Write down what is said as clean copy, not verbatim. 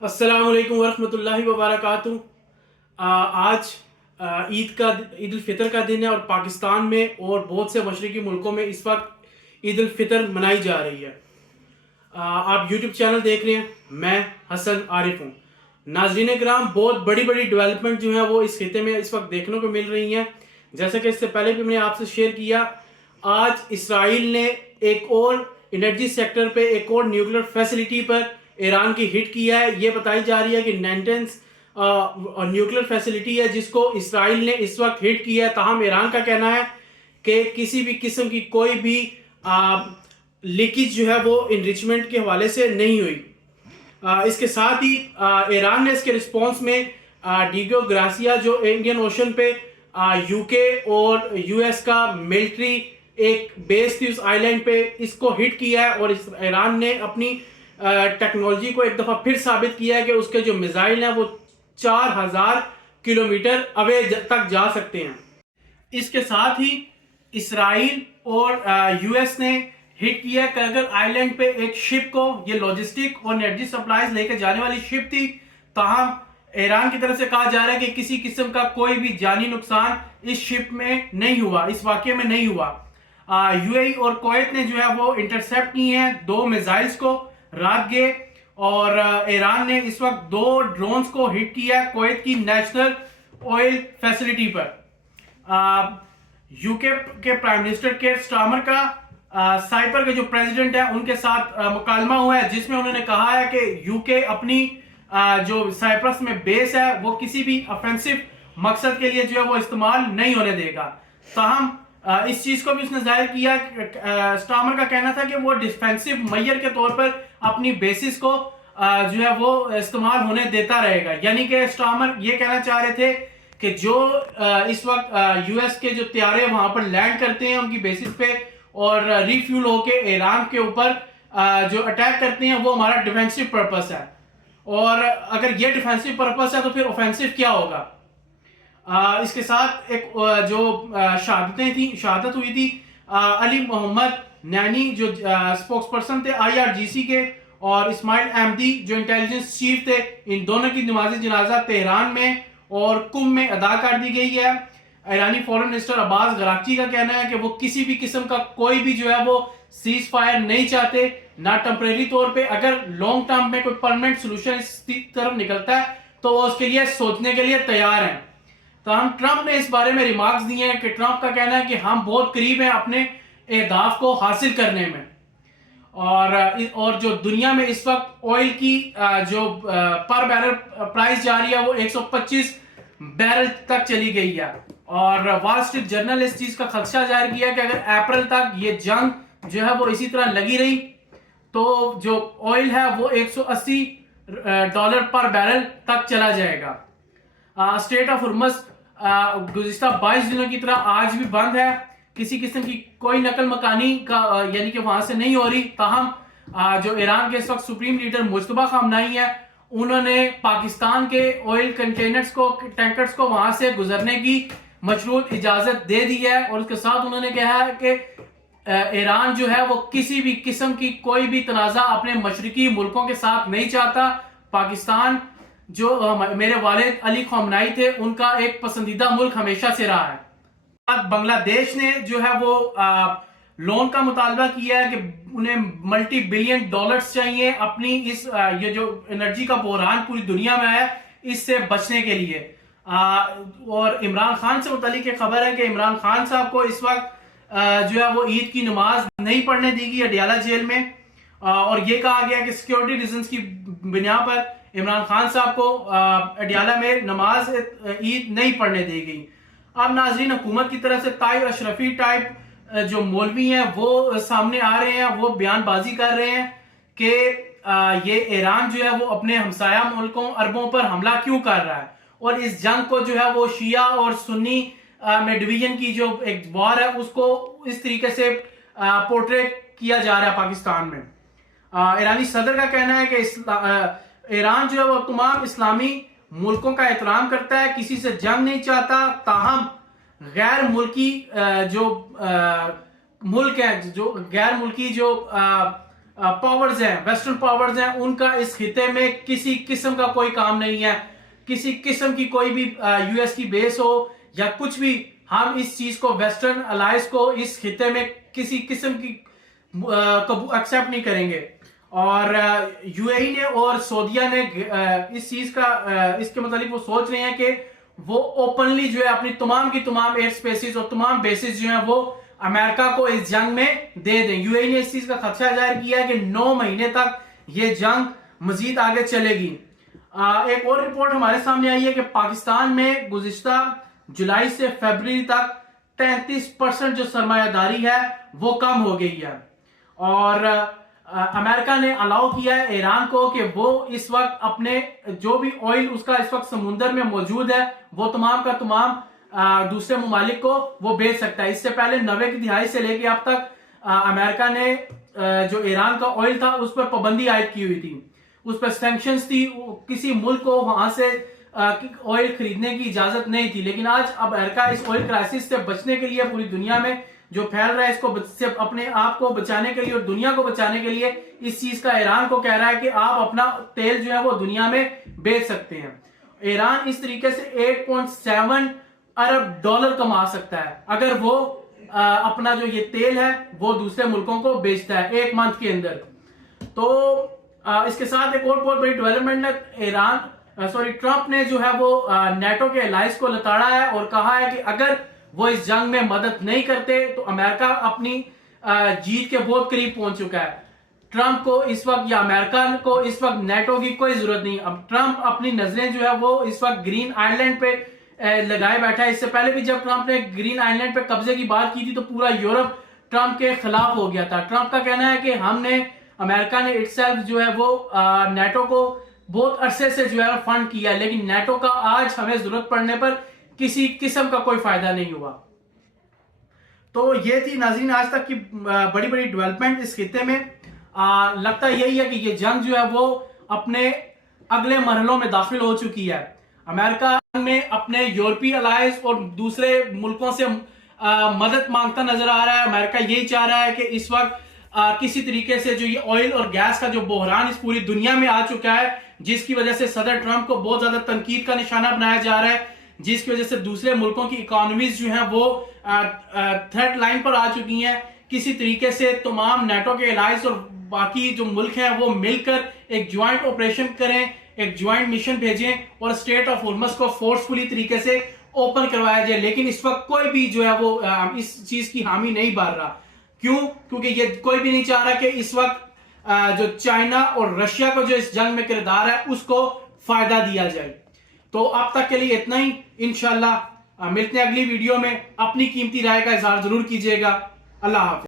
अस्सलाम वालेकुम वरहमतुल्लाहि वबरकातुहू। आज ईद उल फितर का दिन है और पाकिस्तान में और बहुत से मशरकी मुल्कों में इस वक्त ईद उल फितर मनाई जा रही है। आप यूट्यूब चैनल देख रहे हैं, मैं हसन आरिफ हूँ। नाज़रीन कराम, बहुत बड़ी बड़ी डेवलपमेंट जो है वो इस खिते में इस वक्त देखने को मिल रही हैं। जैसा कि इससे पहले भी मैंने आपसे शेयर किया, आज इसराइल ने एक और एनर्जी सेक्टर पे एक और न्यूक्लियर फैसिलिटी पर ईरान की हिट किया है। ये बताई जा रही है कि नेटेंस न्यूक्लियर फैसिलिटी है जिसको इसराइल ने इस वक्त हिट किया है। ताहम ईरान का कहना है कि किसी भी किस्म की कोई भी लीकेज जो है वो इनरिचमेंट के हवाले से नहीं हुई। इसके साथ ही ईरान ने इसके रिस्पॉन्स में डिगो ग्रासिया जो इंडियन ओशन पे यूके और यूएस का मिलिट्री एक बेस थी उस आइलैंड पे, इसको हिट किया है। और ईरान ने अपनी टेक्नोलॉजी को एक दफ़ा फिर साबित किया है कि उसके जो मिसाइल हैं वो 4000 किलोमीटर अवे तक जा सकते हैं। इसके साथ ही इसराइल और यूएस ने हिट किया कि अगर आइलैंड पे एक शिप को, ये लॉजिस्टिक और एनर्जी सप्लाईज लेकर जाने वाली शिप थी, ताहम ईरान की तरफ से कहा जा रहा है कि किसी किस्म का कोई भी जानी नुकसान इस शिप में नहीं हुआ, इस वाकये में नहीं हुआ। यूएई और कुवैत ने जो है वो इंटरसेप्ट किए हैं 2 मिसाइल्स को रात के, और ईरान ने इस वक्त 2 ड्रोन्स को हिट किया कुवैत की नेशनल ऑयल फैसिलिटी पर। यूके के प्राइम मिनिस्टर केयर स्टारमर का साइपर के जो प्रेसिडेंट है उनके साथ मुकालमा हुआ है, जिसमें उन्होंने कहा है कि यूके अपनी जो साइप्रस में बेस है वो किसी भी ऑफेंसिव मकसद के लिए जो है वो इस्तेमाल नहीं होने देगा। ताहम इस चीज को भी उसने जाहिर किया। स्टार्मर का कहना था कि वो डिफेंसिव मैयर के तौर पर अपनी बेसिस को जो है वो इस्तेमाल होने देता रहेगा। यानी कि स्टार्मर ये कहना चाह रहे थे कि जो इस वक्त यूएस के जो त्यारे वहां पर लैंड करते हैं उनकी बेसिस पे और रिफ्यूल होके ईरान के ऊपर जो अटैक करते हैं वो हमारा डिफेंसिव पर्पस है, और अगर ये डिफेंसिव पर्पस है तो फिर ऑफेंसिव क्या होगा। इसके साथ एक जो शहादत हुई थी अली मोहम्मद नैनी जो स्पोक्स पर्सन थे आईआरजीसी के, और इस्माइल अहमदी जो इंटेलिजेंस चीफ थे। इन दोनों की नमाज जनाजा तेहरान में और कुम में अदा कर दी गई है। ईरानी फॉरेन मिनिस्टर अब्बास गराक्ची का कहना है कि वो किसी भी किस्म का कोई भी जो है वो सीज फायर नहीं चाहते, ना टेम्परेरी तौर पे। अगर लॉन्ग टर्म में कोई परमानेंट सोल्यूशन इस तरफ निकलता है तो वो उसके लिए सोचने के लिए तैयार हैं। तो हम ट्रंप ने इस बारे में रिमार्क्स दिए हैं कि ट्रंप का कहना है कि हम बहुत करीब हैं अपने अहदाफ को हासिल करने में। और जो दुनिया में इस वक्त ऑयल की जो पर बैरल प्राइस जा रही है वो 125 बैरल तक चली गई है। और वॉल स्ट्रीट जर्नल इस चीज का खदशा जाहिर किया कि अगर अप्रैल तक ये जंग जो है वो इसी तरह लगी रही तो जो ऑयल है वो $180 पर बैरल तक चला जाएगा। स्टेट ऑफ हुर्मुज़ गुज़िश्ता 22 दिनों की तरह आज भी बंद है। किसी किस्म की कोई नकल मकानी का यानी कि वहां से नहीं हो रही। ताहम जो ईरान के इस वक्त सुप्रीम लीडर मुस्तफा खamenei है, उन्होंने पाकिस्तान के ऑयल टैंकर्स को वहां से गुजरने की मशरूत इजाजत दे दी है। और उसके साथ उन्होंने कहा है कि ईरान जो है वो किसी भी किस्म की कोई भी तनाज़ा अपने मशरकी मुल्कों के साथ नहीं चाहता। पाकिस्तान जो मेरे वालिद अली खamenei थे उनका एक पसंदीदा मुल्क हमेशा से रहा है। बांग्लादेश ने जो है वो लोन का मुतालबा किया है कि उन्हें मल्टी बिलियन डॉलर्स चाहिए अपनी इस ये जो एनर्जी का बहरान पूरी दुनिया में है इससे बचने के लिए। और इमरान खान से मुतालिक एक खबर है कि इमरान खान साहब को इस वक्त जो है वो ईद की नमाज नहीं पढ़ने दी गई अडियाला जेल में। और ये कहा गया कि सिक्योरिटी रीजंस की बिना पर इमरान खान साहब को अडियाला में नमाज ईद नहीं पढ़ने दी गई। अब नाजरीन, हुकूमत की तरफ से ताहिर अशरफी टाइप जो मौलवी हैं वो सामने आ रहे हैं, वो बयानबाजी कर रहे हैं कि ये ईरान जो है वो अपने हमसाया मुल्कों अरबों पर हमला क्यों कर रहा है, और इस जंग को जो है वो शिया और सुन्नी में डिवीजन की जो एक वॉर है उसको इस तरीके से पोर्ट्रेट किया जा रहा है पाकिस्तान में। ईरानी सदर का कहना है कि ईरान जो है वो तमाम इस्लामी मुल्कों का एहतराम करता है, किसी से जंग नहीं चाहता। ताहम गैर मुल्की जो मुल्क है, जो गैर मुल्की जो पावर्स हैं, वेस्टर्न पावर्स हैं, उनका इस खिते में किसी किस्म का कोई काम नहीं है। किसी किस्म की कोई भी यूएस की बेस हो या कुछ भी, हम इस चीज को, वेस्टर्न अलायंस को इस खिते में किसी किस्म की एक्सेप्ट नहीं करेंगे। और यूएई ने और सऊदीया ने इस चीज का इसके मतलब वो सोच रहे हैं कि वो ओपनली जो है अपनी तमाम की तमाम एयर स्पेसिस और तमाम बेसिस जो है वो अमेरिका को इस जंग में दे दें। यूएई ने इस चीज का खदशा जाहिर किया है कि 9 महीने तक ये जंग मजीद आगे चलेगी। एक और रिपोर्ट हमारे सामने आई है कि पाकिस्तान में गुज़िश्ता जुलाई से फरवरी तक 33% जो सरमायादारी है वो कम हो गई है। और अमेरिका ने अलाउ किया है ईरान को कि वो इस वक्त अपने जो भी ऑयल उसका इस वक्त समुद्र में मौजूद है वो तमाम का तमाम दूसरे ममालिक को वो बेच सकता है। इससे पहले 90 की दिहाई से लेकर अब तक अमेरिका ने जो ईरान का ऑयल था उस पर पाबंदी आयद की हुई थी, उस पर सैंक्शंस थी, किसी मुल्क को वहां से ऑयल खरीदने की इजाजत नहीं थी। लेकिन आज अब अमेरिका इस ऑयल क्राइसिस से बचने के लिए पूरी दुनिया में जो फैल रहा है इसको से अपने आप को बचाने के लिए और दुनिया को बचाने के लिए इस चीज का ईरान को कह रहा है कि आप अपना तेल जो है वो दुनिया में बेच सकते हैं। ईरान इस तरीके से 8.7 अरब डॉलर कमा सकता है अगर वो अपना जो ये तेल है वो दूसरे मुल्कों को बेचता है एक मंथ के अंदर। तो इसके साथ एक और बहुत बड़ी डेवलपमेंट है, ट्रंप ने जो है वो नेटो के अलायंस को लताड़ा है और कहा है कि अगर वो इस जंग में मदद नहीं करते तो अमेरिका अपनी जीत के बहुत करीब पहुंच चुका है। ट्रंप को इस वक्त या अमेरिका को इस वक्त नेटो की कोई जरूरत नहीं। अब ट्रंप अपनी नजरें जो है वो इस वक्त ग्रीन आइलैंड पे लगाए बैठा है। इससे पहले भी जब ट्रंप ने ग्रीन आइलैंड पे कब्जे की बात की थी तो पूरा यूरोप ट्रंप के खिलाफ हो गया था। ट्रंप का कहना है कि अमेरिका ने इटसेल्फ जो है वो नेटो को बहुत अरसे से जो है फंड किया, लेकिन नेटो का आज हमें जरूरत पड़ने पर किसी किस्म का कोई फायदा नहीं हुआ। तो ये थी नाज़रीन आज तक की बड़ी बड़ी डेवलपमेंट इस खिते में। लगता यही है कि ये जंग जो है वो अपने अगले मरहलों में दाखिल हो चुकी है। अमेरिका में अपने यूरोपीय अलायंस और दूसरे मुल्कों से मदद मांगता नजर आ रहा है। अमेरिका यही चाह रहा है कि इस वक्त किसी तरीके से जो ये ऑयल और गैस का जो बहरान इस पूरी दुनिया में आ चुका है, जिसकी वजह से सदर ट्रंप को बहुत ज्यादा तनकीद का निशाना बनाया जा रहा है, जिसकी वजह से दूसरे मुल्कों की इकोनॉमीज जो है वो थ्रेट लाइन पर आ चुकी हैं। किसी तरीके से तमाम नेटो के अलायंस और बाकी जो मुल्क हैं वो मिलकर एक ज्वाइंट ऑपरेशन करें, एक ज्वाइंट मिशन भेजें और स्टेट ऑफ होर्मुज को फोर्सफुली तरीके से ओपन करवाया जाए। लेकिन इस वक्त कोई भी जो है वो इस चीज की हामी नहीं भर रहा। क्यों? क्योंकि ये कोई भी नहीं चाह रहा कि इस वक्त जो चाइना और रशिया को जो इस जंग में किरदार है उसको फायदा दिया जाए। तो अब तक के लिए इतना ही। इंशाल्लाह मिलते हैं अगली वीडियो में। अपनी कीमती राय का इजहार जरूर कीजिएगा। अल्लाह हाफिज।